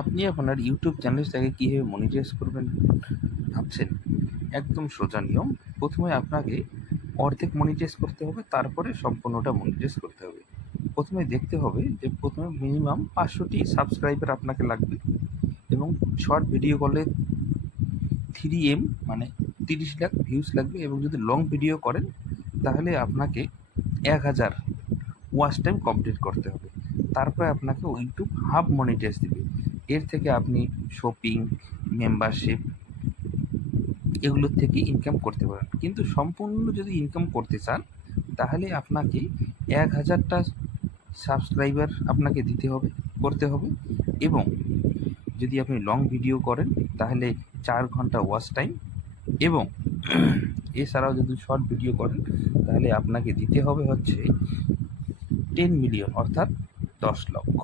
আপনি আপনার ইউটিউব চ্যানেলটাকে কীভাবে মনিটাইজ করবেন ভাবছেন? একদম সোজা নিয়ম। প্রথমে আপনাকে অর্ধেক মনিটাইজ করতে হবে, তারপরে সম্পূর্ণটা মনিটাইজ করতে হবে। প্রথমে দেখতে হবে যে প্রথমে মিনিমাম 500টি সাবস্ক্রাইবার আপনাকে লাগবে এবং শর্ট ভিডিও করলে 3M মানে 30 লাখ ভিউজ লাগবে, এবং যদি লং ভিডিও করেন তাহলে আপনাকে 1000 ওয়াচ টাইম কমপ্লিট করতে হবে। তারপরে আপনাকে ইউটিউব হাফ মনিটাইজ দিবে। এর থেকে আপনি শপিং, মেম্বারশিপ এগুলোর থেকে ইনকাম করতে পারেন। কিন্তু সম্পূর্ণ যদি ইনকাম করতে চান তাহলে আপনাকে 1000টা সাবস্ক্রাইবার আপনাকে করতে হবে, এবং যদি আপনি লং ভিডিও করেন তাহলে 4 ঘন্টা ওয়াচ টাইম, এবং এছাড়াও যদি শর্ট ভিডিও করেন তাহলে আপনাকে দিতে হবে হচ্ছে 10 মিলিয়ন, অর্থাৎ 10 লক্ষ।